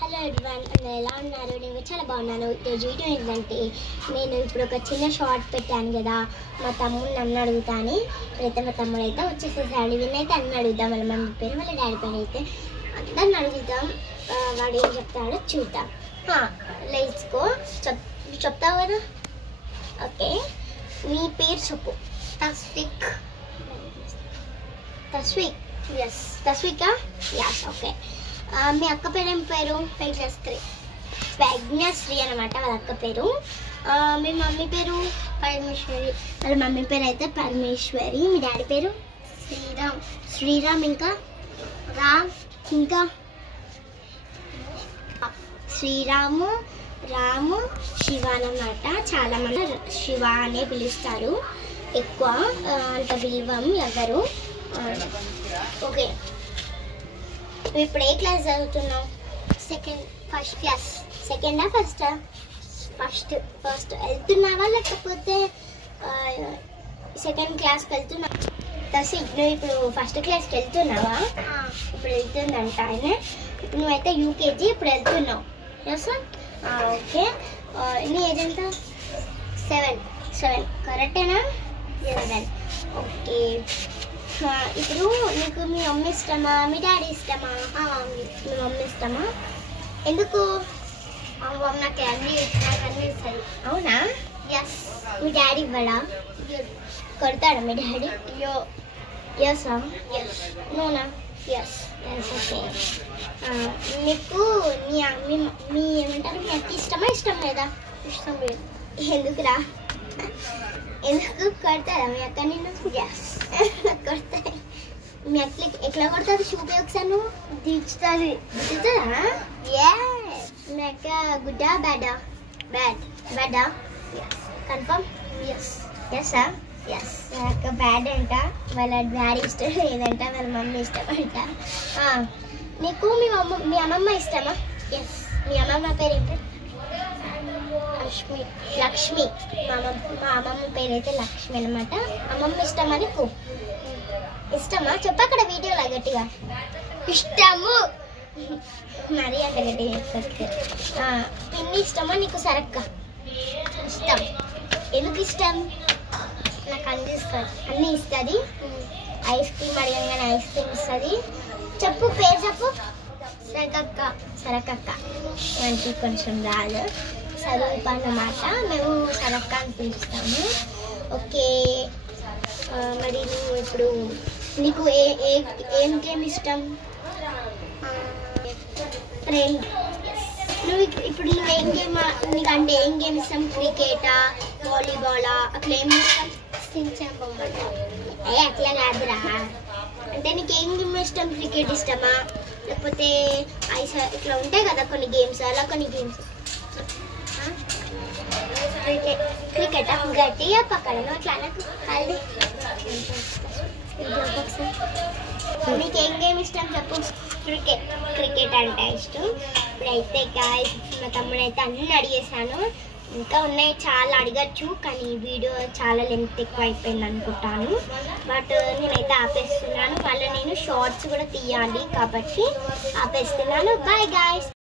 Hello everyone, అందరూ ఎలా ఉన్నారు? నేను చాలా బాగున్నాను. ఈరోజు వీడియో ఏంటంటే, నేను ఇప్పుడు ఒక చిన్న షార్ట్ పెట్టాను కదా, మా తమ్ముడు నన్ను అడుగుతాను. ఇప్పుడైతే మా తమ్ముడు అయితే వచ్చేసేసాడు. విన్నైతే అన్నీ అడుగుదాం, వాళ్ళ మమ్మీ పేరు వాళ్ళ డాడీ పేరు అయితే అందరిని అడుగుదాం. వాడు ఏం చెప్తాడో చూద్దాం. Let's go. చెప్తావు కదా? ఓకే, నీ పేరు చెప్పు. తస్విక్. ఎస్, తస్వికా? Yes, okay. మీ అక్క పేరు ఏం పేరు? ప్రజ్ఞశ్రీ అనమాట వాళ్ళ అక్క పేరు. మీ మమ్మీ పేరు? పరమేశ్వరి. వాళ్ళ మమ్మీ పేరు అయితే పరమేశ్వరి. మీ డాడీ పేరు? శ్రీరామ్. ఇంకా శ్రీరాము, రాము, శివ అన్నమాట. చాలా మంది శివ అనే పిలుస్తారు, ఎక్కువ అంత పిలవం ఎవరు. ఓకే, నువ్వు ఇప్పుడు ఏ క్లాస్ చదువుతున్నావు? First class. సెకండా ఫస్ట్ వెళ్తున్నావా, లేకపోతే సెకండ్ క్లాస్కి వెళ్తున్నావా? నువ్వు ఇప్పుడు ఫస్ట్ క్లాస్కి వెళ్తున్నావా? ఇప్పుడు వెళ్తుందంట ఆయన. ఇప్పుడు నువ్వైతే యూకేజీ ఇప్పుడు వెళ్తున్నావు. ఓకే, నీ ఏజ్ ఎంత? 7. కరెక్టేనా? 7. ఓకే, ఇప్పుడు నీకు మీ మమ్మీ ఇష్టమా, మీ డాడీ ఇష్టమా? మీ మమ్మీ ఇష్టమా? ఎందుకు? నాకు అన్నీ ఇస్తుంది. అవునా? ఎస్. మీ డాడీ ఇవ్వడా? కొడతాడా మీ డాడీ? ఎస్సా? నోనా? ఎస్. ఓకే, మీకు మీ ఏమంటారు, మీ అక్క ఇష్టం లేదా? ఇష్టం లేదు. ఎందుకురా? ఎందుకు కొడతారా మీ అక్క నిన్ను? ఎస్, కొడతాయి. మీ అక్క ఎట్లా కొడతారు? చూపి ఒకసారి. నువ్వు దిగుతుందా? మీ అక్క గుడ్డా బ్యాడా? బ్యాడా? కన్ఫర్మ్? ఎస్సా? ఎస్. మీ అక్క బ్యాడ్ అంట, వాళ్ళ డాడీ ఇష్టం లేదంట, వాళ్ళ మమ్మీ ఇష్టం అంట. నీకు మీ అమ్మమ్మ ఇష్టమా? ఎస్. మీ అమ్మమ్మ పేరు ఏంటి? లక్ష్మి. మా అమ్మమ్మ పేరు అయితే లక్ష్మి అనమాట. అమ్మమ్మ ఇష్టమా నీకు? ఇష్టమా? చెప్పు అక్కడ వీడియోలో గట్టిగా. ఇష్టము మరి అంత గట్టిగా చెప్తా. పిన్ని ఇష్టమా నీకు? సరక్క ఇష్టం. ఎందుకు ఇష్టం? నాకు అన్నీ ఇస్తుంది. ఐస్ క్రీమ్ అడగంగానే ఐస్ క్రీమ్ ఇస్తుంది. చెప్పు, పేరు చెప్పు. సరకక్క. అంటే కొంచెం రాదు, చదువు అన్నమాట. మేము సరక్క అని పిలుస్తాము. ఓకే, మరి నువ్వు ఇప్పుడు నీకు ఏం గేమ్ ఇష్టం? నువ్వేం గేమ్, నీకు అంటే ఏం గేమ్ ఇష్టం? క్రికెటా, వాలీబాలా, అట్లా ఏం ఇష్టం? అట్లా కాదురా, అంటే నీకు ఏం గేమ్ ఇష్టం? క్రికెట్ ఇష్టమా, లేకపోతే ఇట్లా ఉంటాయి కదా కొన్ని గేమ్స్, అలా కొన్ని గేమ్స్. క్రికెట్ గట్టిగా పక్కన అట్లా నాకు అది. నీకు ఏం గేమ్ ఇష్టం చెప్పు? క్రికెట్ అంటే ఇష్టం. ఇప్పుడైతే గాయ్స్, మా తమ్ముడు అయితే అన్నీ అడిగేసాను. ఇంకా ఉన్నాయి, చాలా అడగచ్చు, కానీ వీడియో చాలా లెంత్ ఎక్కువ అయిపోయింది అనుకుంటాను. బట్ నేనైతే ఆపేస్తున్నాను. మళ్ళీ నేను షార్ట్స్ కూడా తీయాలి కాబట్టి ఆపేస్తున్నాను. Bye guys.